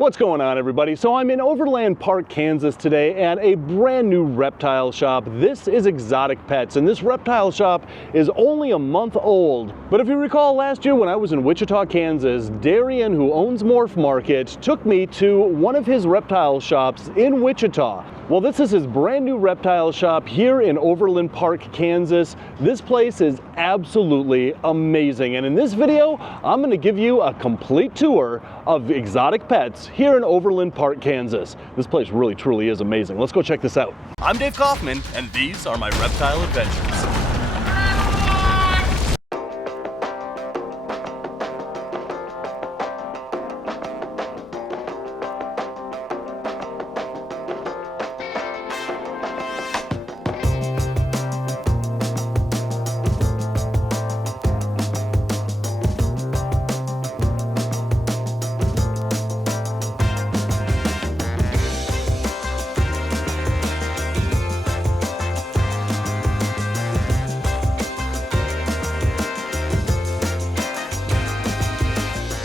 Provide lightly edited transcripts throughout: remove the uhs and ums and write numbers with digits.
What's going on, everybody? So I'm in Overland Park, Kansas today at a brand new reptile shop. This is Exotic Pets, and this reptile shop is only a month old. But if you recall last year when I was in Wichita, Kansas, Darian, who owns Morph Market, took me to one of his reptile shops in Wichita. Well, this is his brand new reptile shop here in Overland Park, Kansas. This place is absolutely amazing. And in this video, I'm gonna give you a complete tour of Exotic Pets here in Overland Park, Kansas. This place really, truly is amazing. Let's go check this out. I'm Dave Kaufman, and these are my reptile adventures.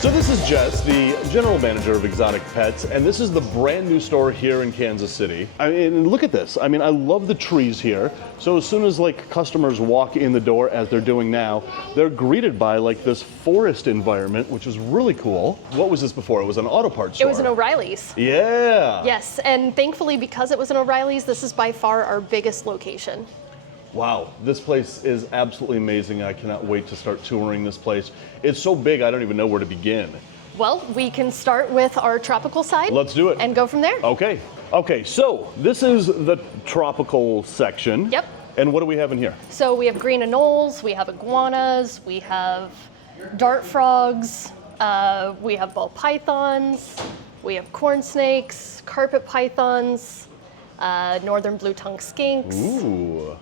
So this is Jess, the general manager of Exotic Pets, and this is the brand new store here in Kansas City. I mean, look at this. I mean, I love the trees here. So as soon as like customers walk in the door, as they're doing now, they're greeted by like this forest environment, which is really cool. What was this before? It was an auto parts store. It was an O'Reilly's. Yeah. Yes, and thankfully because it was an O'Reilly's, this is by far our biggest location. Wow, this place is absolutely amazing. I cannot wait to start touring this place. It's so big, I don't even know where to begin. Well, we can start with our tropical side. Let's do it. And go from there. Okay. Okay, so this is the tropical section. Yep. And what do we have in here? So we have green anoles, we have iguanas, we have dart frogs, we have ball pythons, we have corn snakes, carpet pythons, northern blue-tongued skinks. Ooh.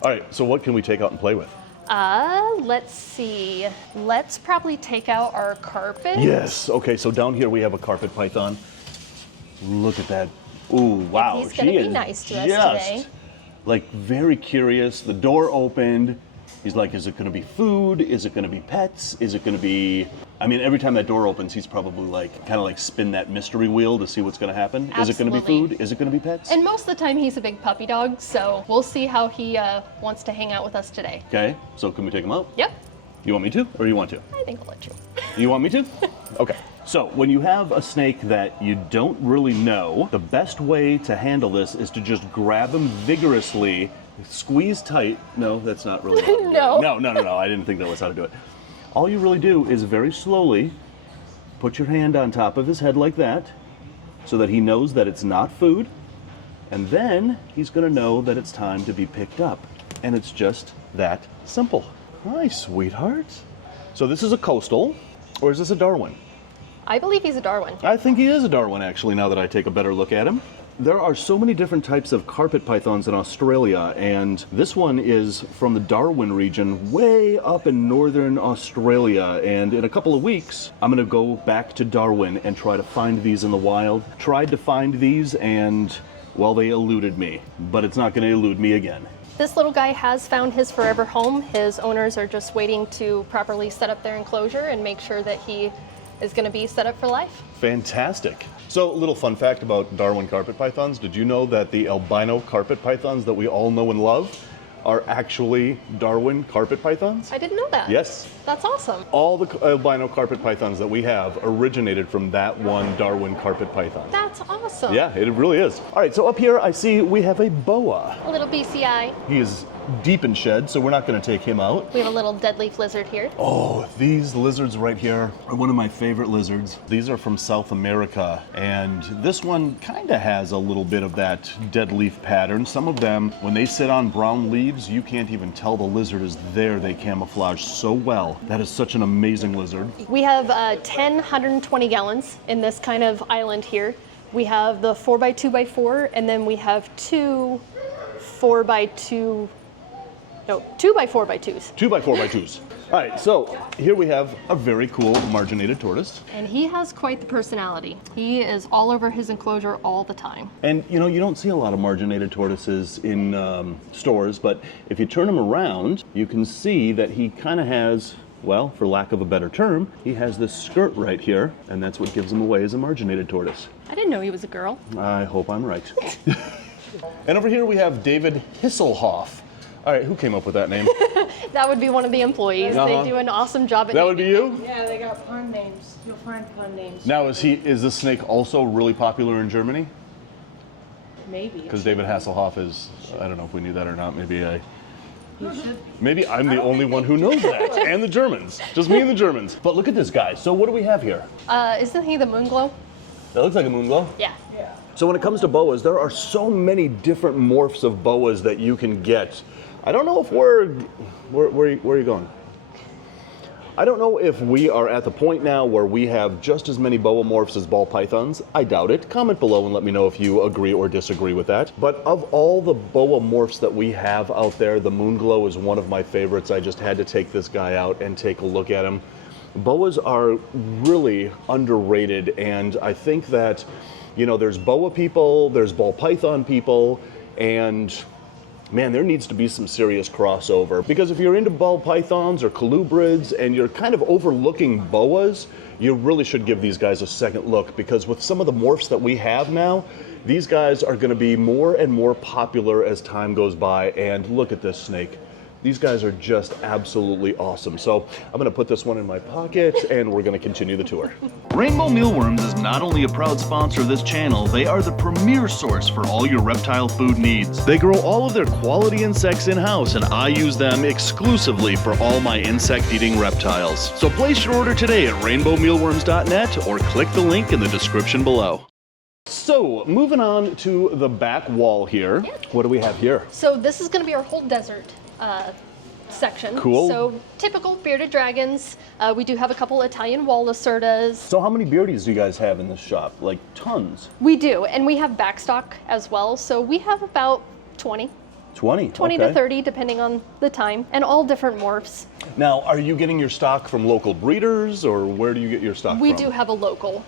All right, so what can we take out and play with? Let's see. Let's probably take out our carpet. Yes. Okay, so down here we have a carpet python. Look at that. Ooh, wow. He's gonna be nice to us today. Like very curious. The door opened. He's like, is it gonna be food? Is it gonna be pets? Is it gonna be... I mean, every time that door opens, he's probably like, kind of like spin that mystery wheel to see what's gonna happen. Absolutely. Is it gonna be food? Is it gonna be pets? And most of the time he's a big puppy dog, so we'll see how he wants to hang out with us today. Okay, so can we take him out? Yep. You want me to, or you want to? I think I'll let you. You want me to? Okay. So when you have a snake that you don't really know, the best way to handle this is to just grab him vigorously, squeeze tight. No, that's not really how to do it. No. I didn't think that was how to do it. All you really do is very slowly put your hand on top of his head like that so that he knows that it's not food. And then he's going to know that it's time to be picked up. And it's just that simple. Hi, sweetheart. So this is a coastal, or is this a Darwin? I believe he's a Darwin. I think he is a Darwin, actually, now that I take a better look at him. There are so many different types of carpet pythons in Australia, and this one is from the Darwin region, way up in northern Australia. And in a couple of weeks, I'm gonna go back to Darwin and try to find these in the wild. Tried to find these, and, well, they eluded me, but it's not gonna elude me again. This little guy has found his forever home. His owners are just waiting to properly set up their enclosure and make sure that he is going to be set up for life. Fantastic. So, a little fun fact about Darwin carpet pythons. Did you know that the albino carpet pythons that we all know and love are actually Darwin carpet pythons? I didn't know that. Yes. That's awesome. All the albino carpet pythons that we have originated from that one Darwin carpet python. That's awesome. Yeah, it really is. All right, so up here I see we have a boa. A little BCI. He is deep in shed, so we're not going to take him out. We have a little dead leaf lizard here. Oh, these lizards right here are one of my favorite lizards. These are from South America, and this one kind of has a little bit of that dead leaf pattern. Some of them, when they sit on brown leaves, you can't even tell the lizard is there. They camouflage so well. That is such an amazing lizard. We have 10 120 gallons in this kind of island here. We have the 4x2x4, and then we have two 4x2. No, 2x4x2s. 2x4x2s. All right, so here we have a very cool marginated tortoise. And he has quite the personality. He is all over his enclosure all the time. And you know, you don't see a lot of marginated tortoises in stores, but if you turn him around, you can see that he kind of has well, for lack of a better term, he has this skirt right here, and that's what gives him away as a marginated tortoise. I didn't know he was a girl. I hope I'm right. And over here we have David Hisselhoff. All right, who came up with that name? That would be one of the employees. They do an awesome job at That would be you? Yeah, they got pun names. You'll find pun names. Now, is this snake also really popular in Germany? Maybe. Because David Hasselhoff is, I don't know if we knew that or not, maybe You should be. maybe I'm the only one who knows that, and the Germans, just me and the Germans. But look at this guy, so what do we have here? Isn't he the Moonglow? That looks like a moonglow. Yeah. Yeah. So when it comes to boas, there are so many different morphs of boas that you can get. I don't know if where are you going? I don't know if we are at the point now where we have just as many boa morphs as ball pythons. I doubt it. Comment below and let me know if you agree or disagree with that. But of all the boa morphs that we have out there, the Moonglow is one of my favorites. I just had to take this guy out and take a look at him. Boas are really underrated, and I think that, you know, there's boa people, there's ball python people, and man, there needs to be some serious crossover. Because if you're into ball pythons or colubrids and you're kind of overlooking boas, you really should give these guys a second look, because with some of the morphs that we have now, these guys are going to be more and more popular as time goes by. And look at this snake. These guys are just absolutely awesome. So I'm going to put this one in my pocket and we're going to continue the tour. Rainbow Mealworms is not only a proud sponsor of this channel, they are the premier source for all your reptile food needs. They grow all of their quality insects in-house, and I use them exclusively for all my insect-eating reptiles. So place your order today at rainbowmealworms.net or click the link in the description below. So, moving on to the back wall here. What do we have here? So this is going to be our whole desert section. Cool. So typical bearded dragons. We do have a couple Italian wall lacerdas. So how many beardies do you guys have in this shop? Like tons? We do, and we have backstock as well. So we have about 20 20? 20 okay. to 30 depending on the time, and all different morphs. Now, are you getting your stock from local breeders, or where do you get your stock We from? do have a local.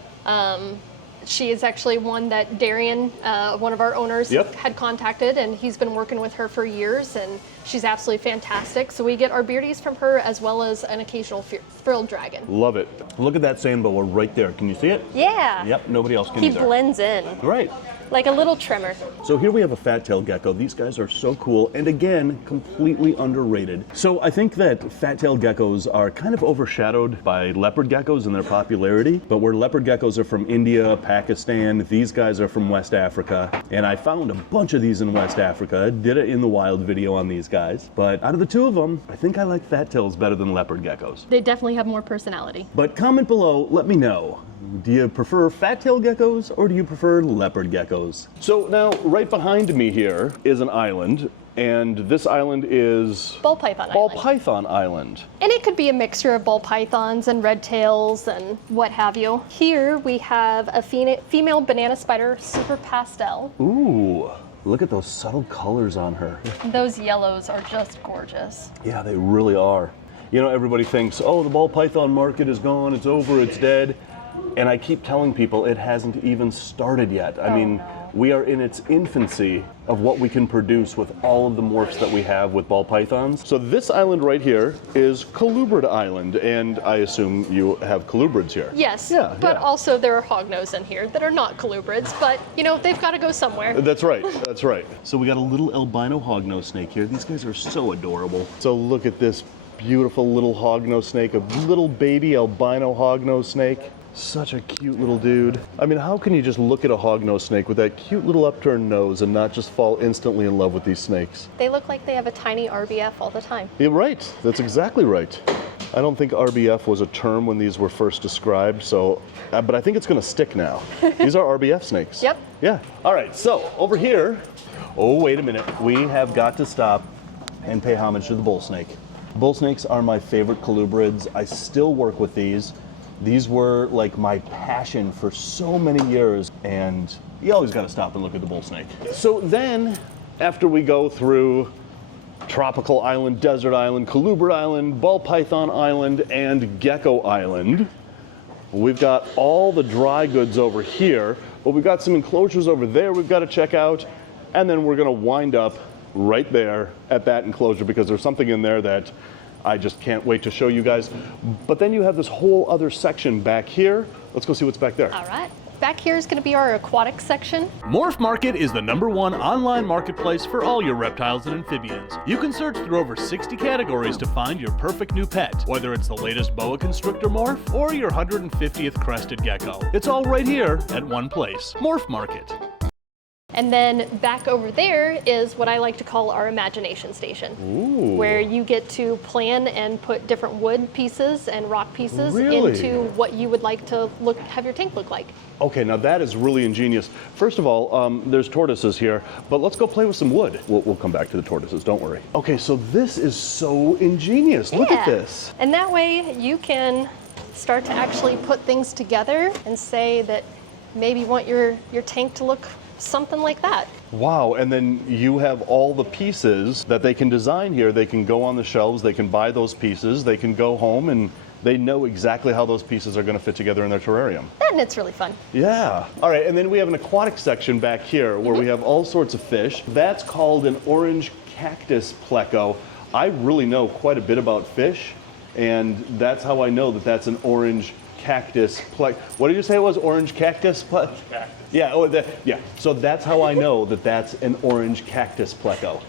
She is actually one that Darian, one of our owners, Yep. had contacted, and he's been working with her for years, and she's absolutely fantastic. So we get our beardies from her, as well as an occasional frilled dragon. Love it. Look at that sand boa right there. Can you see it? Yeah. Yep, nobody else can He either. blends in Right. like a little trimmer. So here we have a fat-tailed gecko. These guys are so cool, and again, completely underrated. So I think that fat-tailed geckos are kind of overshadowed by leopard geckos in their popularity, but where leopard geckos are from India, Pakistan, these guys are from West Africa, and I found a bunch of these in West Africa. Did it in the wild video on these guys, but out of the two of them, I think I like fat-tails better than leopard geckos. They definitely have more personality. But comment below, let me know. Do you prefer fat-tailed geckos or do you prefer leopard geckos? So now, right behind me here is an island, and this island is Ball python Ball island. Python Island. And it could be a mixture of ball pythons and red tails and what have you. Here we have a female banana spider, super pastel. Ooh, look at those subtle colors on her. Those yellows are just gorgeous. Yeah, they really are. You know, everybody thinks, oh, the ball python market is gone, it's over, it's dead. And I keep telling people it hasn't even started yet. I mean, we are in its infancy of what we can produce with all of the morphs that we have with ball pythons. So this island right here is Colubrid Island, and I assume you have colubrids here. Yes, Yeah, but yeah. also there are hognose in here that are not colubrids, but you know, they've got to go somewhere. That's right, that's right. So we got a little albino hognose snake here. These guys are so adorable. So look at this beautiful little hognose snake, a little baby albino hognose snake. Such a cute little dude. I mean, how can you just look at a hognose snake with that cute little upturned nose and not just fall instantly in love with these snakes? They look like they have a tiny RBF all the time. You're right, that's exactly right. I don't think RBF was a term when these were first described, so, but I think it's gonna stick now. These are RBF snakes. Yep. Yeah, all right, so over here, oh, wait a minute. We have got to stop and pay homage to the bull snake. Bull snakes are my favorite colubrids. I still work with these. These were like my passion for so many years, and you always got to stop and look at the bull snake. So then, after we go through Tropical Island, Desert Island, Colubrid Island, Ball Python Island, and Gecko Island, we've got all the dry goods over here, but we've got some enclosures over there we've got to check out, and then we're going to wind up right there at that enclosure because there's something in there that I just can't wait to show you guys. But then you have this whole other section back here. Let's go see what's back there. All right. Back here is going to be our aquatic section. Morph Market is the #1 online marketplace for all your reptiles and amphibians. You can search through over 60 categories to find your perfect new pet, whether it's the latest boa constrictor morph or your 150th crested gecko. It's all right here at one place, Morph Market. And then back over there is what I like to call our imagination station, where you get to plan and put different wood pieces and rock pieces into what you would like to have your tank look like. Okay, now that is really ingenious. First of all, there's tortoises here, but let's go play with some wood. We'll come back to the tortoises, don't worry. Okay, so this is so ingenious. Look at this. And that way you can start to actually put things together and say that maybe you want your tank to look something like that. Wow, and then you have all the pieces that they can design here. They can go on the shelves, they can buy those pieces, they can go home and they know exactly how those pieces are going to fit together in their terrarium. And it's really fun. Yeah. All right, and then we have an aquatic section back here where we have all sorts of fish. That's called an orange cactus pleco. I really know quite a bit about fish, and that's how I know that that's an orange cactus pleco. What did you say it was? Orange cactus pleco? Cactus. Yeah, yeah. So that's how I know that that's an orange cactus pleco.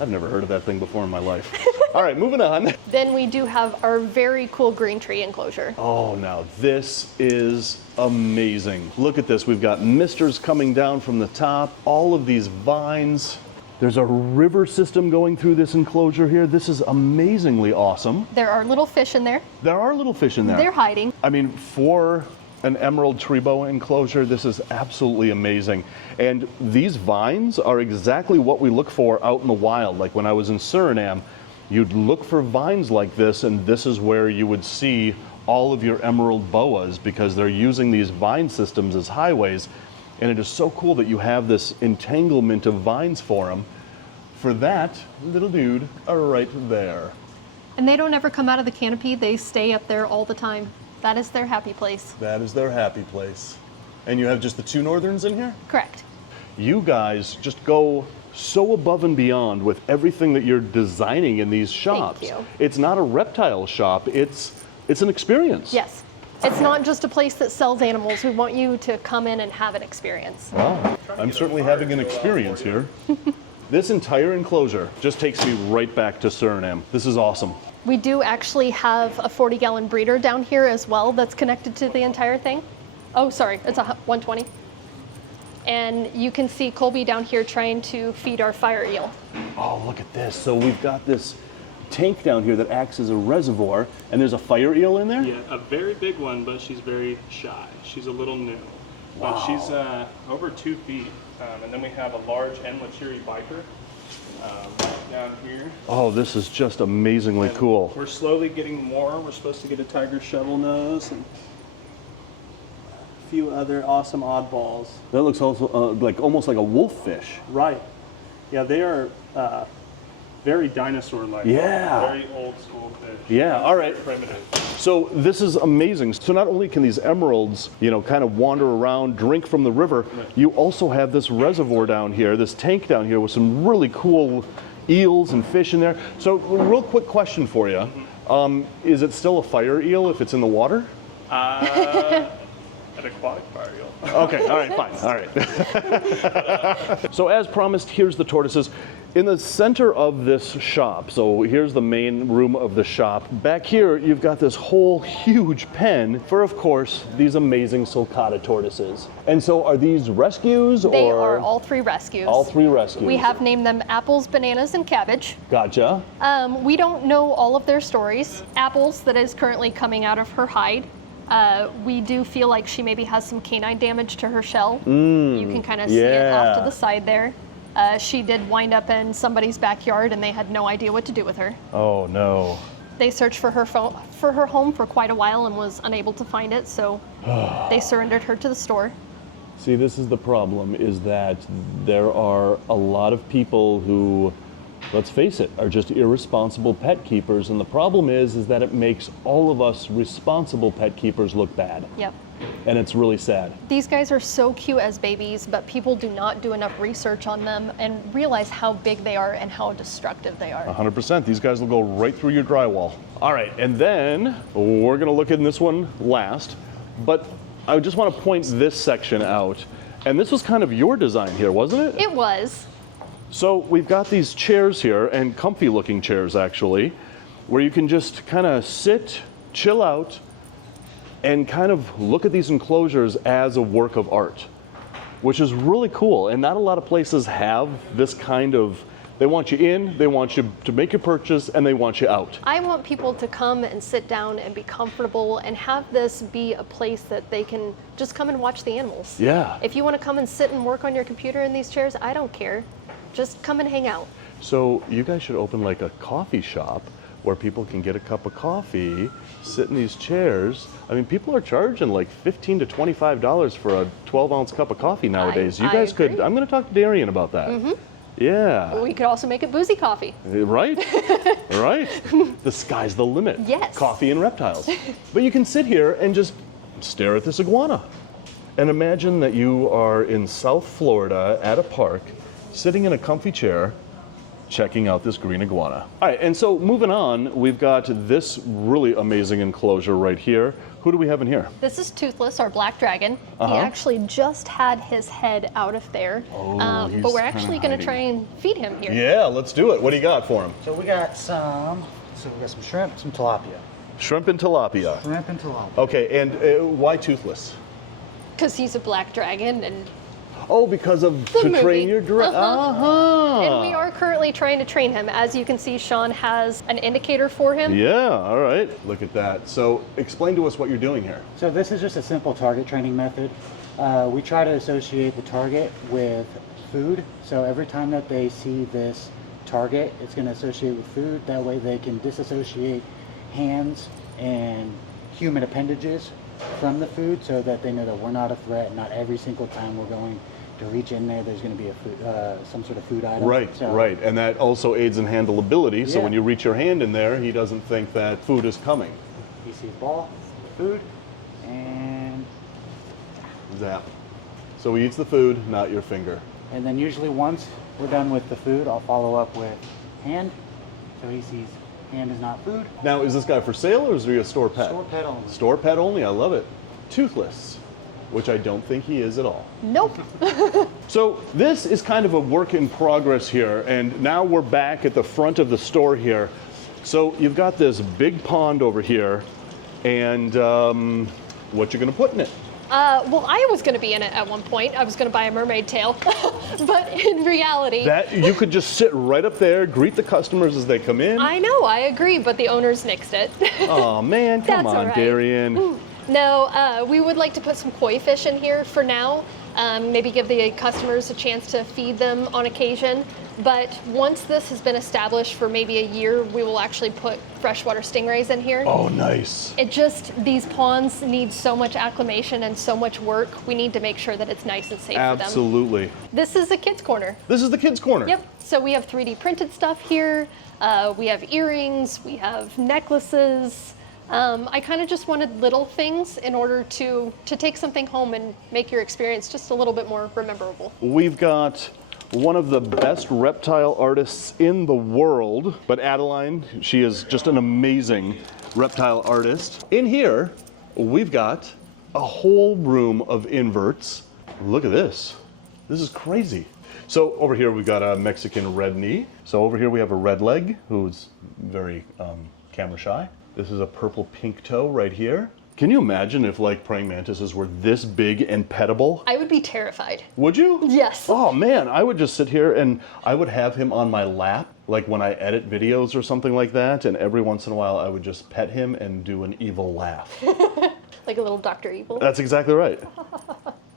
I've never heard of that thing before in my life. All right, moving on. Then we do have our very cool green tree enclosure. Oh, now this is amazing. Look at this. We've got misters coming down from the top, all of these vines. There's a river system going through this enclosure here. This is amazingly awesome. There are little fish in there. There are little fish in there. They're hiding. I mean, for an emerald tree boa enclosure, this is absolutely amazing. And these vines are exactly what we look for out in the wild. Like when I was in Suriname, you'd look for vines like this, and this is where you would see all of your emerald boas because they're using these vine systems as highways. And it is so cool that you have this entanglement of vines for them. For that little dude right there. And they don't ever come out of the canopy. They stay up there all the time. That is their happy place. That is their happy place. And you have just the two northerns in here? Correct. You guys just go so above and beyond with everything that you're designing in these shops. Thank you. It's not a reptile shop, it's an experience. Yes. It's not just a place that sells animals. We want you to come in and have an experience. Well, I'm certainly having an experience here. This entire enclosure just takes me right back to Suriname. This is awesome. We do actually have a 40-gallon breeder down here as well that's connected to the entire thing. Oh, sorry, it's a 120. And you can see Colby down here trying to feed our fire eel. Oh, look at this. So we've got this tank down here that acts as a reservoir, and there's a fire eel in there? Yeah, a very big one, but she's very shy. She's a little new. Wow. But she's over 2 feet. And then we have a large Enlachiri viper right down here. Oh, this is just amazingly cool. We're slowly getting more. We're supposed to get a tiger shovel nose and a few other awesome oddballs. That looks also like almost like a wolffish. Right. Yeah, they are very dinosaur-like. Yeah. Very old school fish. Yeah, all right. Primitive. So this is amazing. So not only can these emeralds, kind of wander around, drink from the river, you also have this reservoir down here, this tank down here with some really cool eels and fish in there. So real quick question for you. Is it still a fire eel if it's in the water? An aquatic fire eel. Okay, all right, fine, all right. So as promised, here's the tortoises. In the center of this shop, so here's the main room of the shop. Back here, you've got this whole huge pen for, of course, these amazing sulcata tortoises. And so are these rescues or? They are all 3 rescues. All 3 rescues. We have named them Apples, Bananas, and Cabbage. Gotcha. We don't know all of their stories. Apples, that is currently coming out of her hide. We do feel like she maybe has some canine damage to her shell. You can kind of see it off to the side there. She did wind up in somebody's backyard and they had no idea what to do with her. Oh no. They searched for her home for quite a while and was unable to find it, so they surrendered her to the store. See, this is the problem, is that there are a lot of people who, let's face it, are just irresponsible pet keepers, and the problem is that it makes all of us responsible pet keepers look bad. Yep. and it's really sad. These guys are so cute as babies, but people do not do enough research on them and realize how big they are and how destructive they are. 100%. These guys will go right through your drywall. All right, and then we're gonna look at this one last, but I just want to point this section out. And this was kind of your design here, wasn't it? It was. So we've got these chairs here, and comfy looking chairs actually, where you can just kind of sit, chill out, and kind of look at these enclosures as a work of art, which is really cool. And not a lot of places have this kind of, they want you in, they want you to make your purchase, and they want you out. I want people to come and sit down and be comfortable and have this be a place that they can just come and watch the animals. Yeah. If you want to come and sit and work on your computer in these chairs, I don't care. Just come and hang out. So you guys should open like a coffee shop where people can get a cup of coffee, sit in these chairs. I mean, people are charging like $15 to $25 for a 12-ounce cup of coffee nowadays. You guys could, I'm gonna talk to Darian about that. Yeah. We could also make it boozy coffee. Right? Right? The sky's the limit. Yes. Coffee and reptiles. But you can sit here and just stare at this iguana. And imagine that you are in South Florida at a park, sitting in a comfy chair, checking out this green iguana. All right, and so moving on, we've got this really amazing enclosure right here. Who do we have in here? This is Toothless, our black dragon. He actually just had his head out of there, but we're actually going to try and feed him here. Yeah, let's do it. What do you got for him? So we got some shrimp, some tilapia. Shrimp and tilapia. Shrimp and tilapia. Okay, and why toothless? Because he's a black dragon, and Oh, because of The to movie. train your dragon. and we are currently trying to train him. As you can see, Sean has an indicator for him. Yeah, all right. Look at that. So explain to us what you're doing here. So this is just a simple target training method. We try to associate the target with food. So every time that they see this target, it's going to associate with food. That way they can disassociate hands and human appendages from the food so that they know that we're not a threat. Not every single time we're going to reach in there, there's going to be a food, some sort of food item. Right, So- right. And that also aids in handleability. So Yeah. when you reach your hand in there, he doesn't think that food is coming. He sees ball, food, and Zap. So he eats the food, not your finger. then usually once we're done with the food, I'll follow up with hand. So he sees hand is not food. Now, is this guy for sale or is he a store pet? Store pet only. Store pet only, I love it. Toothless, which I don't think he is at all. Nope. So this is kind of a work in progress here, and now we're back at the front of the store here. So you've got this big pond over here, and what you gonna put in it? Well, I was going to be in it at one point. I was going to buy a mermaid tail. But in reality, That you could just sit right up there, greet the customers as they come in. I know, I agree, but the owners nixed it. Oh man, come That's all on, right. Darian. No, we would like to put some koi fish in here for now. Maybe give the customers a chance to feed them on occasion. But once this has been established for maybe a year, we will actually put freshwater stingrays in here. Oh, nice. It just, these ponds need so much acclimation and so much work. We need to make sure that it's nice and safe for them. Absolutely. This is a kids' corner. This is the kids' corner. Yep. So we have 3D printed stuff here. We have earrings. We have necklaces. I kind of just wanted little things in order to take something home and make your experience just a little bit more rememberable. We've got one of the best reptile artists in the world, but Adeline, she is just an amazing reptile artist. In here, we've got a whole room of inverts. Look at this. This is crazy. So over here, we've got a Mexican red knee. So over here, we have a red leg, who's very camera shy. This is a purple pink toe right here. Can you imagine if like praying mantises were this big and pettable? I would be terrified. Would you? Yes. Oh man, I would just sit here and I would have him on my lap, like when I edit videos or something like that, and every once in a while I would just pet him and do an evil laugh. Like a little Dr. Evil. That's exactly right.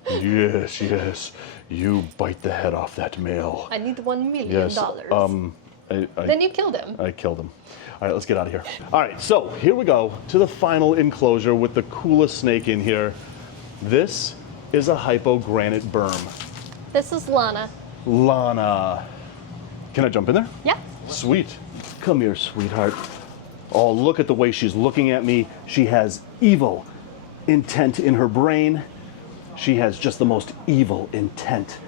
Yes, yes. You bite the head off that male. I need $1 million. Yes. Then you killed him. I killed him. All right, let's get out of here. All right, so here we go to the final enclosure with the coolest snake in here. This is a hypogranite berm. This is Lana. Lana. Can I jump in there? Yeah. Sweet. Come here, sweetheart. Oh, look at the way she's looking at me. She has evil intent in her brain. She has just the most evil intent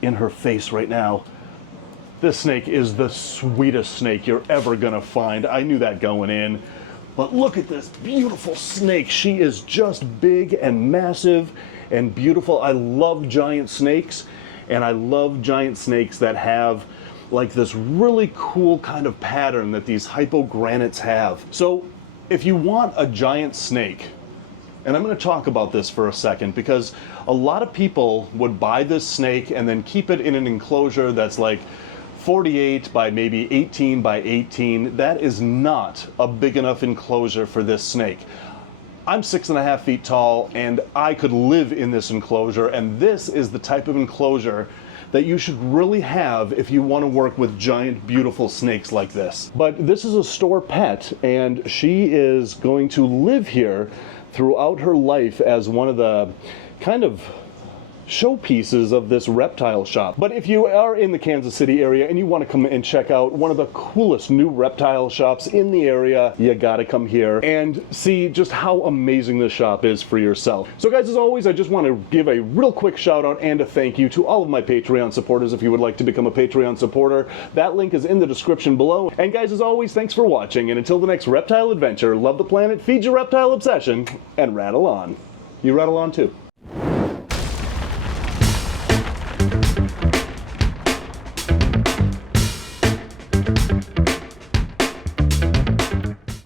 in her face right now. This snake is the sweetest snake you're ever gonna find. I knew that going in. But look at this beautiful snake. She is just big and massive and beautiful. I love giant snakes, and I love giant snakes that have like this really cool kind of pattern that these hypogranites have. So if you want a giant snake, and I'm going to talk about this for a second because a lot of people would buy this snake and then keep it in an enclosure that's like 48 by maybe 18 by 18. That is not a big enough enclosure for this snake. I'm 6.5 feet tall and I could live in this enclosure, and this is the type of enclosure that you should really have if you want to work with giant, beautiful snakes like this. But this is a store pet, and she is going to live here throughout her life as one of the kind of showpieces of this reptile shop. But if you are in the Kansas City area and you want to come and check out one of the coolest new reptile shops in the area, you gotta come here and see just how amazing this shop is for yourself. So guys, as always, I just want to give a real quick shout out and a thank you to all of my Patreon supporters. If you would like to become a Patreon supporter, that link is in the description below. And guys, as always, thanks for watching, and until the next reptile adventure, love the planet, feed your reptile obsession, and rattle on. You rattle on too.